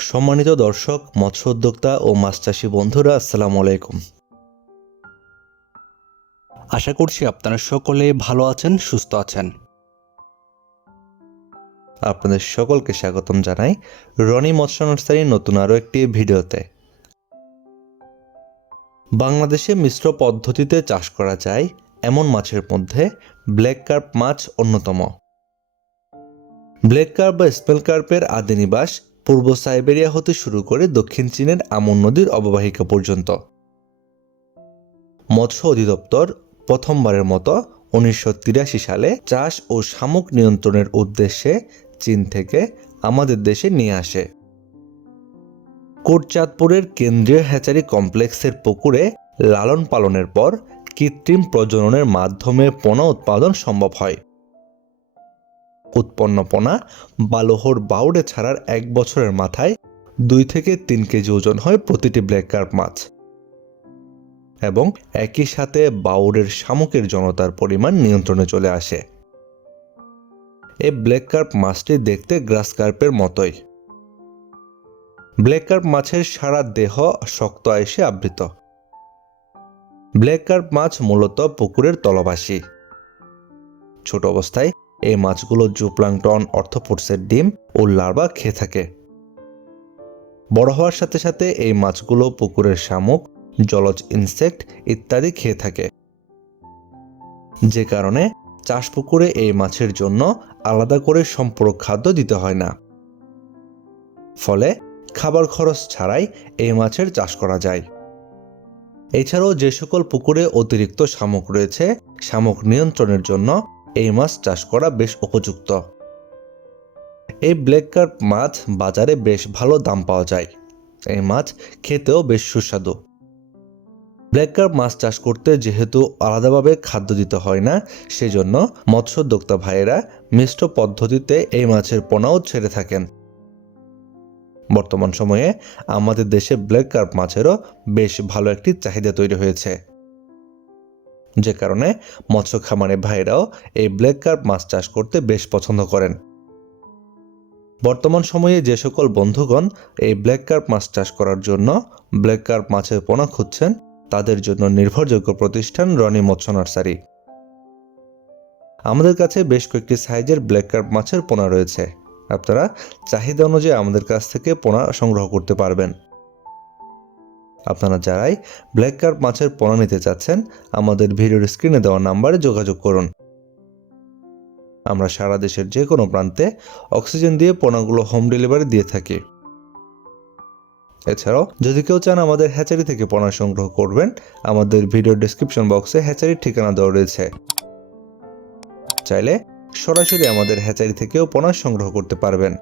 সম্মানিত দর্শক, মৎস্য উদ্যোক্তা ও মাছ চাষি বন্ধুরা, আসসালামু আলাইকুম। আশা করছি আপনারা সকলে ভালো আছেন, সুস্থ আছেন। আপনাদের সকলকে স্বাগতম জানাই রনি মৎস্য নার্সারির নতুন আরও একটি ভিডিওতে। বাংলাদেশে মিশ্র পদ্ধতিতে চাষ করা যায় এমন মাছের মধ্যে ব্ল্যাক কার্প মাছ অন্যতম। ব্ল্যাক কার্প বা স্পেল কার্পের আদি নিবাস পূর্ব সাইবেরিয়া হতে শুরু করে দক্ষিণ চীনের আমন নদীর অববাহিকা পর্যন্ত। মৎস্য অধিদপ্তর প্রথমবারের মতো উনিশশো তিরাশি সালে চাষ ও শামুক নিয়ন্ত্রণের উদ্দেশ্যে চীন থেকে আমাদের দেশে নিয়ে আসে। কোটচাঁদপুরের কেন্দ্রীয় হ্যাচারি কমপ্লেক্সের পুকুরে লালন পালনের পর কৃত্রিম প্রজননের মাধ্যমে পোনা উৎপাদন সম্ভব হয়। উৎপন্ন পোনা বালোহর বাউডে ছাড়ার এক বছরের মাথায় দুই থেকে তিন কেজি ওজন হয় প্রতিটি ব্ল্যাক কার্প মাছ। এবং একই সাথে বাউরের শামুকের জনতার পরিমাণ নিয়ন্ত্রণে চলে আসে। এই ব্ল্যাক কার্প মাছটি দেখতে গ্রাস কার্পের মতোই। ব্ল্যাক কার্প মাছের সারা দেহ শক্ত আয়সে আবৃত। ব্ল্যাক কার্প মাছ মূলত পুকুরের তলবাসী। ছোট অবস্থায় এই মাছগুলো জুপ্লাংটন অর্থোপোডসের ডিম ও লার্ভা খেয়ে থাকে। বড় হওয়ার সাথে সাথে এই মাছগুলো পুকুরের শামুক, জলজ ইনসেক্ট ইত্যাদি খেয়ে থাকে। যে কারণে চাষ পুকুরে এই মাছের জন্য আলাদা করে সম্পূরক খাদ্য দিতে হয় না। ফলে খাবার খরচ ছাড়াই এই মাছের চাষ করা যায়। এছাড়াও যে সকল পুকুরে অতিরিক্ত শামুক রয়েছে, শামুক নিয়ন্ত্রণের জন্য এই মাছ চাষ করা বেশ উপযুক্ত। এই ব্ল্যাক কার্প মাছ বাজারে বেশ ভালো দাম পাওয়া যায়। এই মাছ খেতেও বেশ সুস্বাদু। ব্ল্যাক কার্প মাছ চাষ করতে যেহেতু আলাদাভাবে খাদ্য দিতে হয় না, সেজন্য মৎস্যোদ্যোক্তা ভাইয়েরা মিশ্র পদ্ধতিতে এই মাছের পোনাও ছেড়ে থাকেন। বর্তমান সময়ে আমাদের দেশে ব্ল্যাক কার্প মাছেরও বেশ ভালো একটি চাহিদা তৈরি হয়েছে। যে কারণে মৎস্য খামারে ভাইরাও এই ব্ল্যাক কার্প মাছ চাষ করতে বেশ পছন্দ করেন। বর্তমান সময়ে যে সকল বন্ধুগণ এই ব্ল্যাক কার্প মাছ চাষ করার জন্য ব্ল্যাক কার্প মাছের পোনা খুঁজছেন, তাদের জন্য নির্ভরযোগ্য প্রতিষ্ঠান রনি মৎস্য নার্সারি। আমাদের কাছে বেশ কয়েকটি সাইজের ব্ল্যাক কার্প মাছের পোনা রয়েছে। আপনারা চাহিদা অনুযায়ী আমাদের কাছ থেকে পোনা সংগ্রহ করতে পারবেন। আপনারা যারাই ব্ল্যাক কার্প মাছের পোনা নিতে চাচ্ছেন, আমাদের ভিডিওর স্ক্রিনে দেওয়া নাম্বারে যোগাযোগ করুন। আমরা সারা দেশের যে কোনো প্রান্তে অক্সিজেন দিয়ে পোনাগুলো হোম ডেলিভারি দিয়ে থাকি। এছাড়াও, যদি কেউ চান আমাদের হ্যাচারি থেকে পোনা সংগ্রহ করবেন, আমাদের ভিডিও ডিসক্রিপশন বক্সে হ্যাচারির ঠিকানা দেওয়া রয়েছে। চাইলে সরাসরি আমাদের হ্যাচারি থেকেও পোনা সংগ্রহ করতে পারবেন।